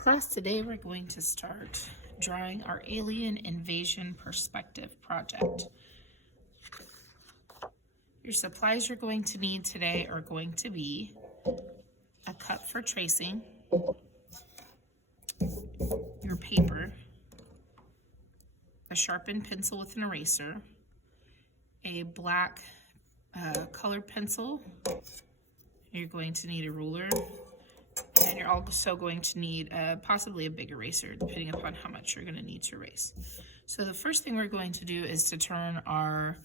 Class, today we're going to start drawing our alien invasion perspective project. Your supplies you're going to need today are going to be a cup for tracing, your paper, a sharpened pencil with an eraser, a black colored pencil, you're going to need a ruler, and you're also going to need possibly a big eraser, depending upon how much you're going to need to erase. So the first thing we're going to do is to turn our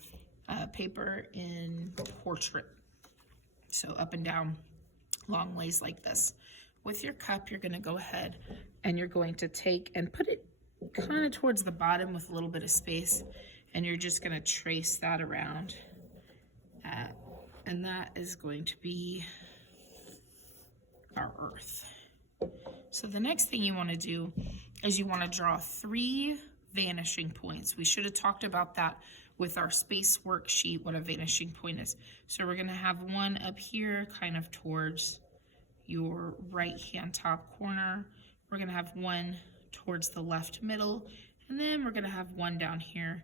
paper in portrait. So up and down, long ways like this. With your cup, you're going to go ahead and you're going to take and put it kind of towards the bottom with a little bit of space, and you're just going to trace that around. And that is going to be our Earth. So the next thing you want to do is you want to draw 3 vanishing points. We should have talked about that with our space worksheet, what a vanishing point is. So we're going to have one up here kind of towards your right hand top corner. We're going to have one towards the left middle, and then we're going to have one down here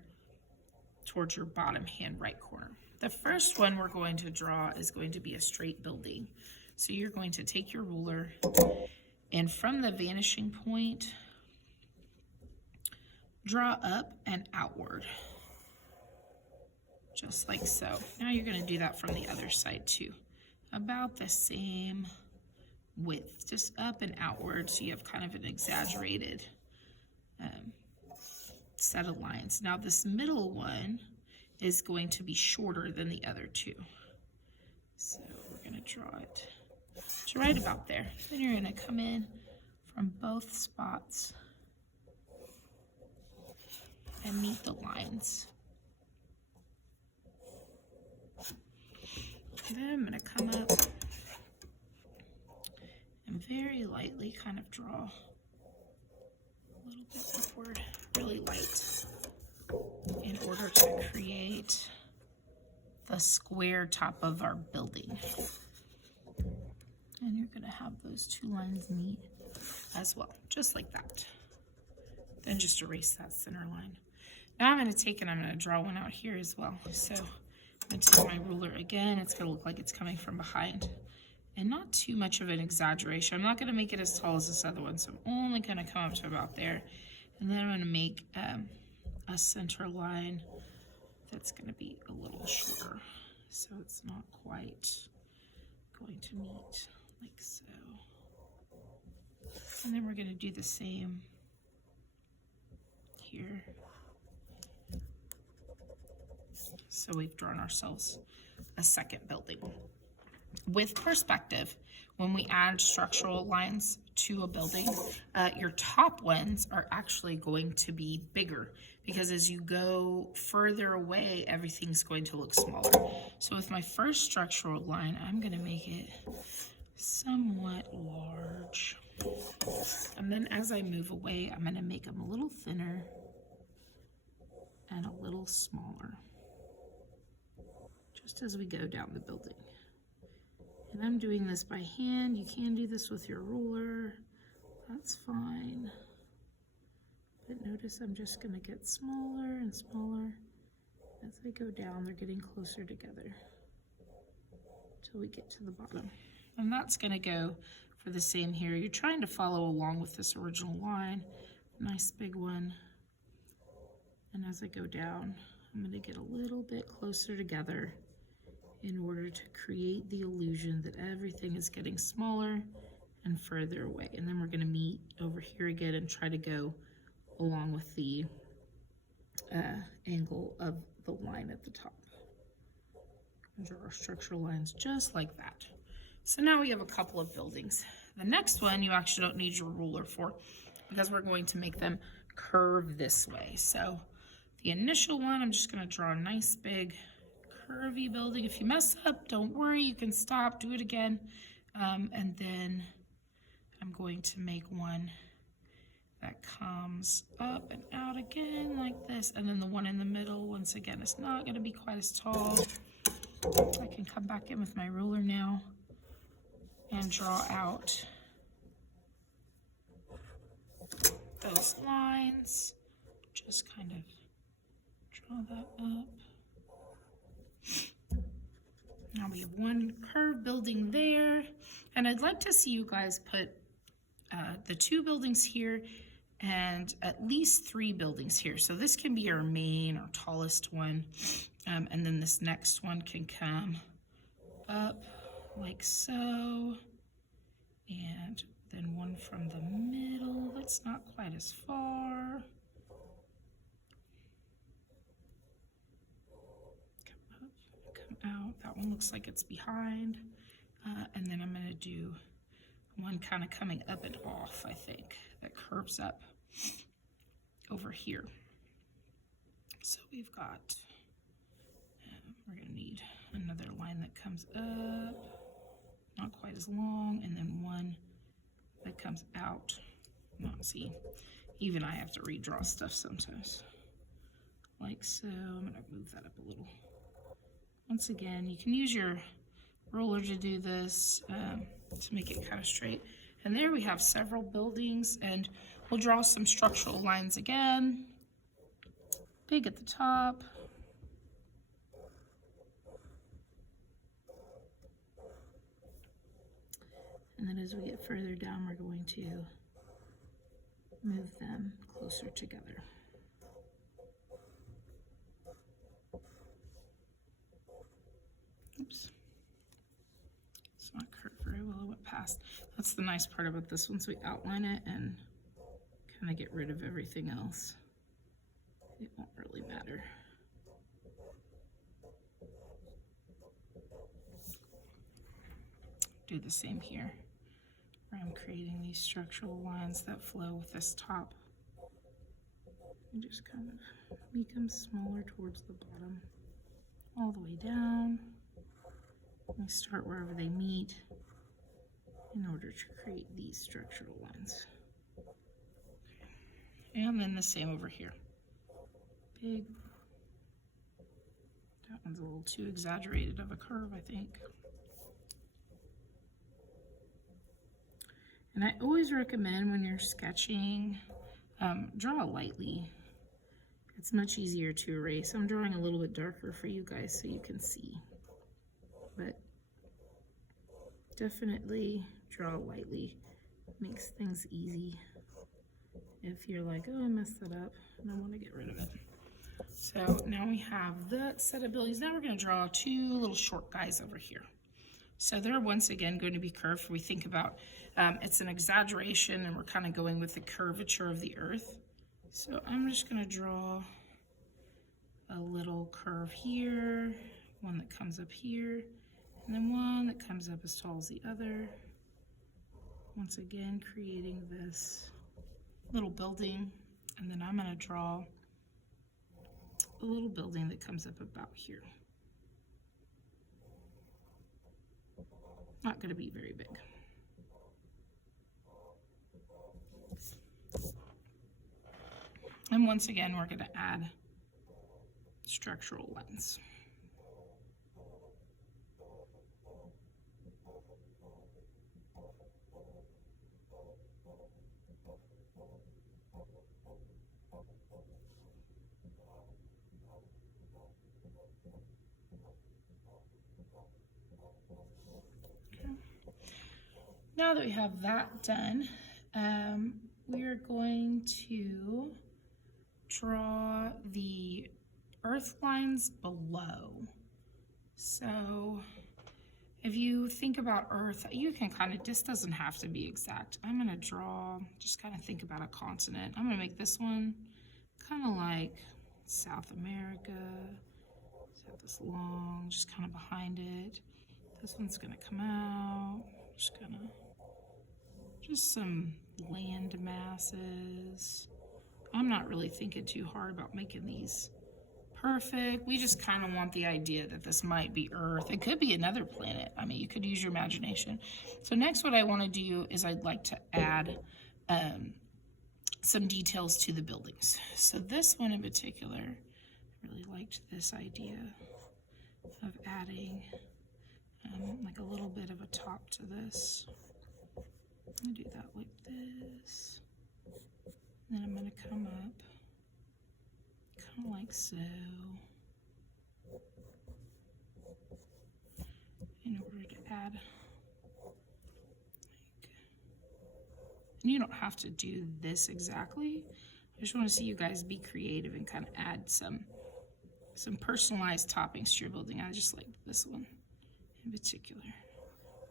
towards your bottom hand right corner. The first one we're going to draw is going to be a straight building. So you're going to take your ruler, and from the vanishing point, draw up and outward, just like so. Now you're going to do that from the other side too, about the same width, just up and outward, so you have kind of an exaggerated set of lines. Now this middle one is going to be shorter than the other two, so we're going to draw it right about there. Then you're going to come in from both spots and meet the lines. Then I'm going to come up and very lightly kind of draw a little bit upward, really light, in order to create the square top of our building. And you're going to have those 2 lines meet as well, just like that. Then just erase that center line. Now I'm going to take and I'm going to draw one out here as well. So I'm going to take my ruler again. It's going to look like it's coming from behind. And not too much of an exaggeration. I'm not going to make it as tall as this other one, so I'm only going to come up to about there. And then I'm going to make a center line that's going to be a little shorter, so it's not quite going to meet like so. And then we're going to do the same here. So we've drawn ourselves a second building. With perspective, when we add structural lines to a building, your top ones are actually going to be bigger, because as you go further away, everything's going to look smaller. So with my first structural line, I'm going to make it somewhat large. And then as I move away, I'm going to make them a little thinner and a little smaller, just as we go down the building. And I'm doing this by hand. You can do this with your ruler. That's fine. But notice I'm just going to get smaller and smaller. As I go down, they're getting closer together until we get to the bottom. And that's going to go for the same here. You're trying to follow along with this original line. Nice big one. And as I go down, I'm going to get a little bit closer together in order to create the illusion that everything is getting smaller and further away. And then we're going to meet over here again and try to go along with the angle of the line at the top. And draw our structural lines just like that. So now we have a couple of buildings. The next one you actually don't need your ruler for, because we're going to make them curve this way. So the initial one, I'm just going to draw a nice big curvy building. If you mess up, don't worry, you can stop, do it again. And then I'm going to make one that comes up and out again like this. And then the one in the middle, once again, is not going to be quite as tall. I can come back in with my ruler now and draw out cross lines. Just kind of draw that up. Now we have one curved building there, and I'd like to see you guys put the 2 buildings here and at least 3 buildings here. So this can be our main or tallest one, and then this next one can come up like so, and then one from the middle that's not quite as far. Out. That one looks like it's behind, and then I'm going to do one kind of coming up and off, I think, that curves up over here. So we've got, we're going to need another line that comes up, not quite as long, and then one that comes out. Now, see, even I have to redraw stuff sometimes, like so. I'm going to move that up a little. Once again, you can use your ruler to do this to make it kind of straight. And there we have several buildings, and we'll draw some structural lines again. Big at the top. And then as we get further down, we're going to move them closer together. Oops. It's not curved very well, it went past. That's the nice part about this. Once we outline it and kind of get rid of everything else, it won't really matter. Do the same here, where I'm creating these structural lines that flow with this top. And just kind of make them smaller towards the bottom, all the way down. We start wherever they meet in order to create these structural lines. And then the same over here. Big. That one's a little too exaggerated of a curve, I think. And I always recommend when you're sketching, draw lightly. It's much easier to erase. I'm drawing a little bit darker for you guys so you can see. But definitely draw lightly. Makes things easy. If you're like, oh, I messed that up and I want to get rid of it. So now we have that set of buildings. Now we're going to draw 2 little short guys over here. So they're once again going to be curved. We think about it's an exaggeration, and we're kind of going with the curvature of the earth. So I'm just going to draw a little curve here, one that comes up here, and then one that comes up as tall as the other. Once again, creating this little building, and then I'm going to draw a little building that comes up about here. Not going to be very big. And once again, we're going to add structural lines. Now that we have that done, we are going to draw the earth lines below. So if you think about earth, you can kind of, this doesn't have to be exact. I'm going to draw, just kind of think about a continent. I'm going to make this one kind of like South America. Set this long, just kind of behind it. This one's going to come out. Just going to, just some land masses. I'm not really thinking too hard about making these perfect. We just kind of want the idea that this might be Earth. It could be another planet. I mean, you could use your imagination. So next what I want to do is I'd like to add some details to the buildings. So this one in particular, I really liked this idea of adding like a little bit of a top to this. I'm going to do that like this. Then I'm like so. In order to add, and you don't have to do this exactly. I just want to see you guys be creative and kind of add some personalized toppings to your building. I just like this one in particular.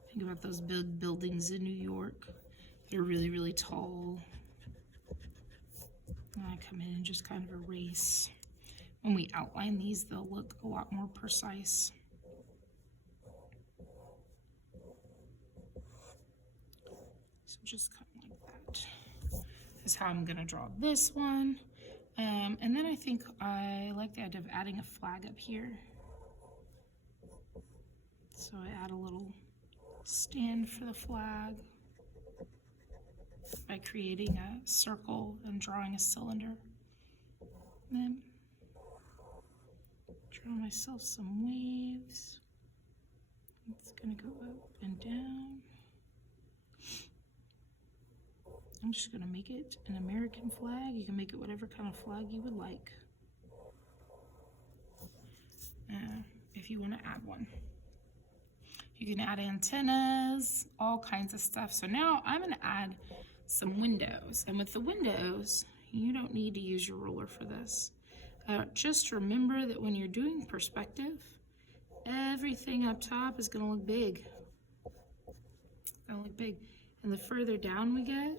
Think about those big buildings in New York. They're really, really tall. And I come in and just kind of erase. When we outline these, they'll look a lot more precise. So just kind of like that. This is how I'm gonna draw this one. And then I think I like the idea of adding a flag up here. So I add a little stand for the flag by creating a circle and drawing a cylinder. Then draw myself some waves. It's gonna go up and down. I'm just gonna make it an American flag. You can make it whatever kind of flag you would like. If you wanna add one. You can add antennas, all kinds of stuff. So now I'm gonna add some windows. And with the windows, you don't need to use your ruler for this. Just remember that when you're doing perspective, everything up top is gonna look big. And the further down we get,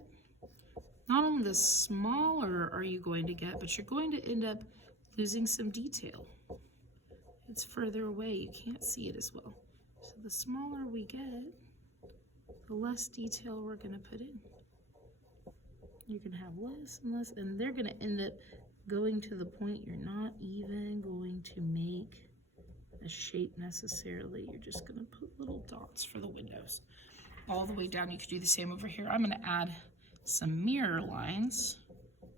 not only the smaller are you going to get, but you're going to end up losing some detail. It's further away, you can't see it as well. So the smaller we get, the less detail we're gonna put in. You can have less and less, and they're gonna end up going to the point you're not even going to make a shape necessarily. You're just gonna put little dots for the windows. All the way down, you could do the same over here. I'm gonna add some mirror lines,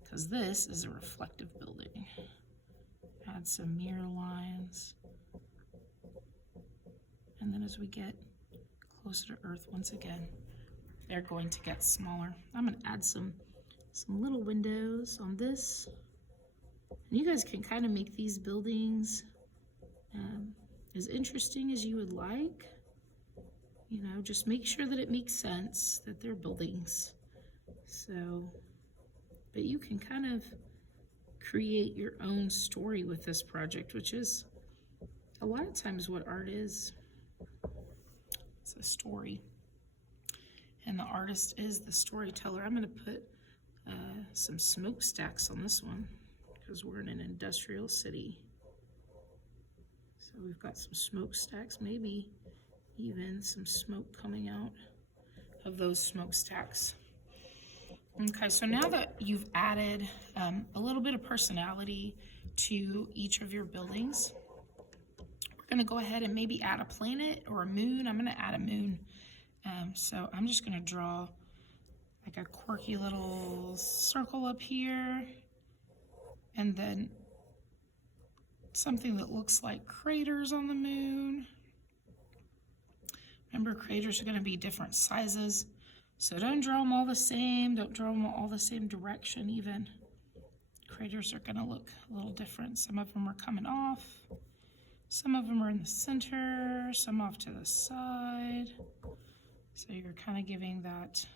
because this is a reflective building. Add some mirror lines. And then as we get closer to Earth, once again, they're going to get smaller. I'm gonna add some little windows on this. And you guys can kind of make these buildings as interesting as you would like. You know, just make sure that it makes sense, that they're buildings. So, but you can kind of create your own story with this project, which is a lot of times what art is. It's a story. And the artist is the storyteller. I'm gonna put some smokestacks on this one because we're in an industrial city. So we've got some smokestacks, maybe even some smoke coming out of those smokestacks. Okay, so now that you've added a little bit of personality to each of your buildings, we're gonna go ahead and maybe add a planet or a moon. I'm gonna add a moon. So I'm just gonna draw like a quirky little circle up here, and then something that looks like craters on the moon. Remember, craters are gonna be different sizes. So don't draw them all the same. Don't draw them all the same direction even. Craters are gonna look a little different. Some of them are coming off. Some of them are in the center, some off to the side. So you're kind of giving that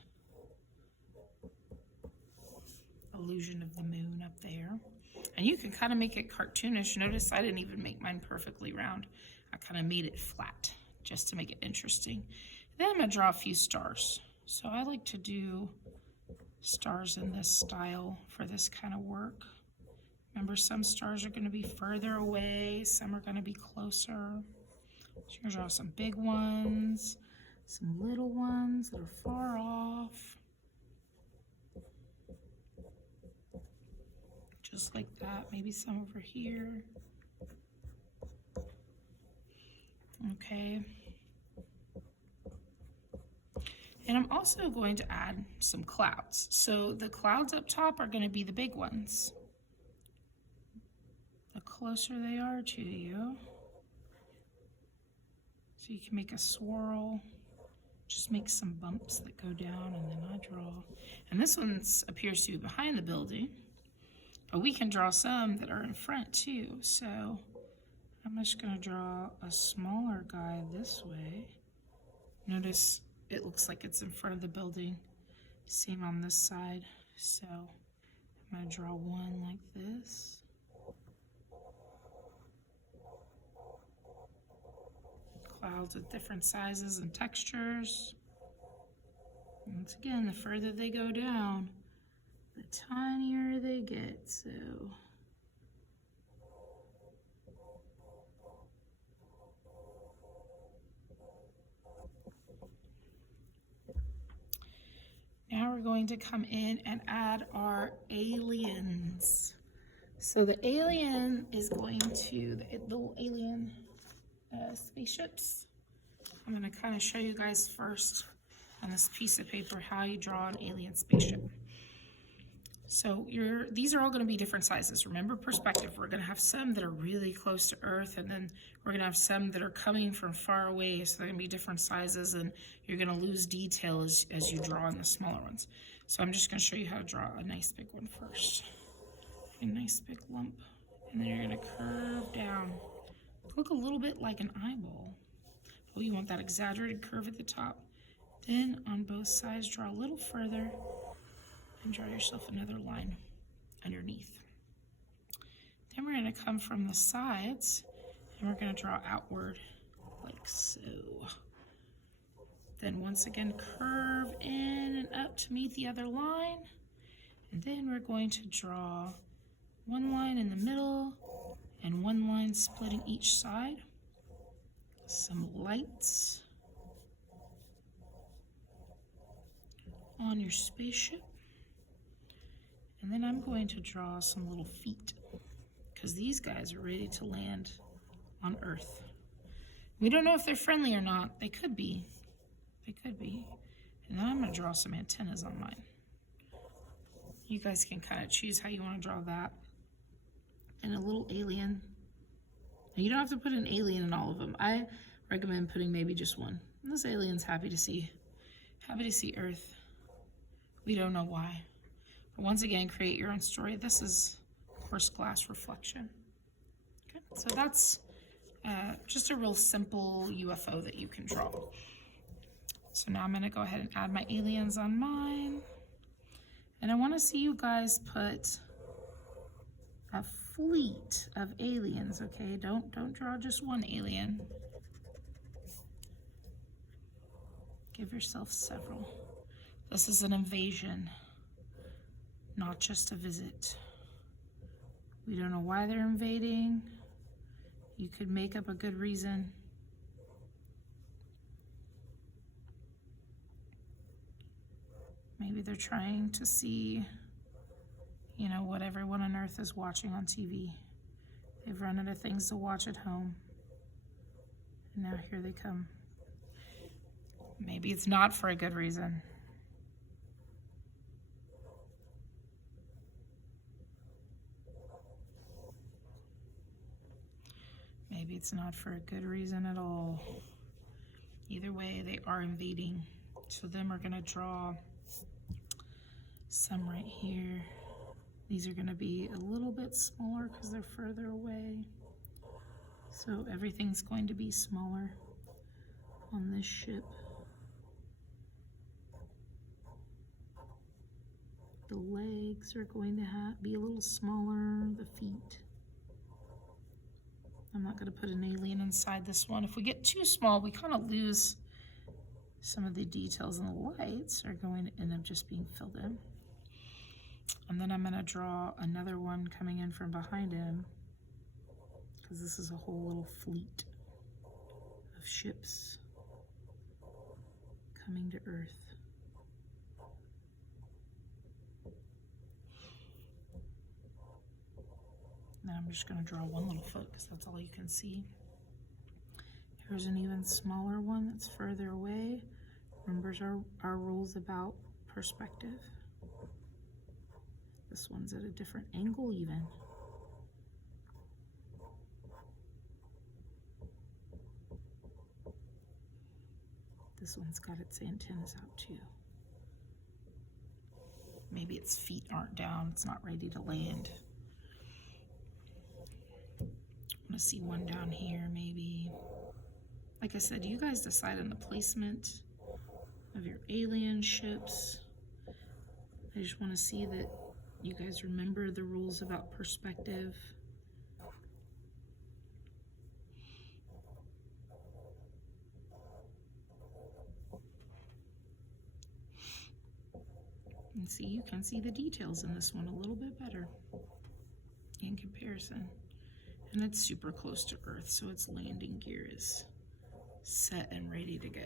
illusion of the moon up there. And you can kind of make it cartoonish. Notice I didn't even make mine perfectly round. I kind of made it flat just to make it interesting. Then I'm gonna draw a few stars. So I like to do stars in this style for this kind of work. Remember, some stars are gonna be further away, some are gonna be closer. So you're gonna draw some big ones, some little ones that are far off. Just like that, maybe some over here. Okay. And I'm also going to add some clouds. So the clouds up top are going to be the big ones. The closer they are to you. So you can make a swirl. Just make some bumps that go down, and then I draw. And this one appears to be behind the building. But we can draw some that are in front too. So I'm just going to draw a smaller guy this way. Notice it looks like it's in front of the building. Same on this side. So I'm going to draw one like this. Clouds with different sizes and textures. Once again, the further they go down, the tinier they get. So now we're going to come in and add our aliens. So the alien is going to, the little alien spaceships. I'm going to kind of show you guys first on this piece of paper how you draw an alien spaceship. So these are all going to be different sizes. Remember perspective. We're going to have some that are really close to Earth, and then we're going to have some that are coming from far away, so they're going to be different sizes, and you're going to lose detail as you draw in the smaller ones. So I'm just going to show you how to draw a nice big one first. A nice big lump, and then you're going to curve down. Look a little bit like an eyeball. Oh, you want that exaggerated curve at the top. Then on both sides, draw a little further and draw yourself another line underneath. Then we're going to come from the sides and we're going to draw outward like so. Then once again, curve in and up to meet the other line. And then we're going to draw one line in the middle and one line splitting each side. Some lights on your spaceship. And then I'm going to draw some little feet because these guys are ready to land on Earth. We don't know if they're friendly or not. They could be. They could be. And then I'm going to draw some antennas on mine. You guys can kind of choose how you want to draw that. And a little alien. And you don't have to put an alien in all of them. I recommend putting maybe just one. And this alien's happy to see Earth. We don't know why. But once again, create your own story. This is, of course, glass reflection. Okay, so that's just a real simple UFO that you can draw. So now I'm going to go ahead and add my aliens on mine. And I want to see you guys put a fleet of aliens, okay? Don't draw just one alien. Give yourself several. This is an invasion, not just a visit. We don't know why they're invading. You could make up a good reason. Maybe they're trying to see, you know, what everyone on Earth is watching on TV. They've run out of things to watch at home. And now here they come. Maybe it's not for a good reason. Maybe it's not for a good reason at all. Either way, they are invading. So then we're gonna draw some right here. These are gonna be a little bit smaller because they're further away. So everything's going to be smaller on this ship. The legs are going to be a little smaller, the feet. I'm not going to put an alien inside this one. If we get too small, we kind of lose some of the details, and the lights are going to end up just being filled in. And then I'm going to draw another one coming in from behind him, because this is a whole little fleet of ships coming to Earth. Now I'm just going to draw one little foot because that's all you can see. Here's an even smaller one that's further away. Remember our rules about perspective. This one's at a different angle even. This one's got its antennas out too. Maybe its feet aren't down, it's not ready to land. to see one down here, maybe. Like I said, you guys decide on the placement of your alien ships. I just want to see that you guys remember the rules about perspective. And see, you can see the details in this one a little bit better in comparison. And it's super close to Earth, so its landing gear is set and ready to go.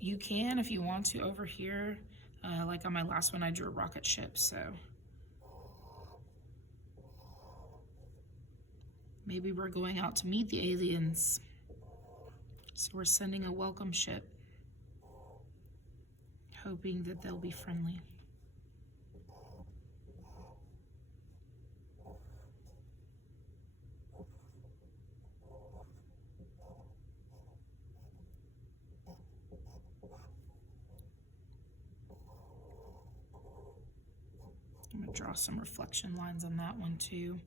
You can, if you want to, over here, like on my last one, I drew a rocket ship, so maybe we're going out to meet the aliens. So we're sending a welcome ship, hoping that they'll be friendly. I'm going to draw some reflection lines on that one too.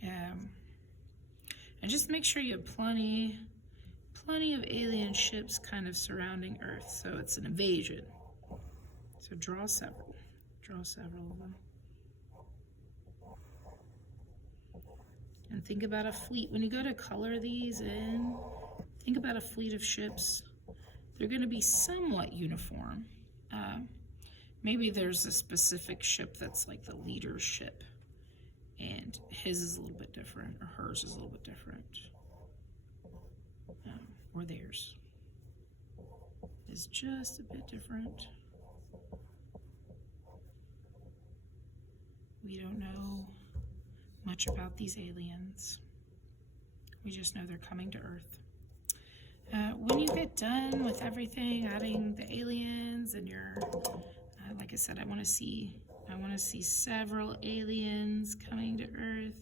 And just make sure you have plenty of alien ships kind of surrounding Earth, so it's an invasion. So draw several of them. And think about a fleet. When you go to color these in, think about a fleet of ships. They're going to be somewhat uniform. Maybe there's a specific ship that's like the leader's ship, and his is a little bit different, or hers is a little bit different, or theirs is just a bit different. We don't know much about these aliens. We just know they're coming to Earth. When you get done with everything, adding the aliens and your, like I said, I want to see several aliens coming to Earth.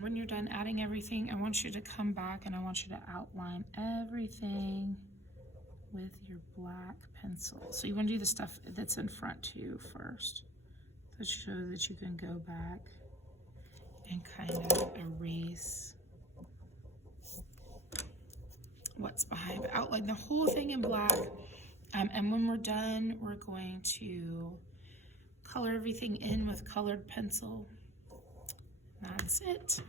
When you're done adding everything, I want you to come back and I want you to outline everything with your black pencil. So you want to do the stuff that's in front too first, to show that you can go back and kind of erase what's behind, but outline the whole thing in black. And when we're done, we're going to color everything in with colored pencil. That's it.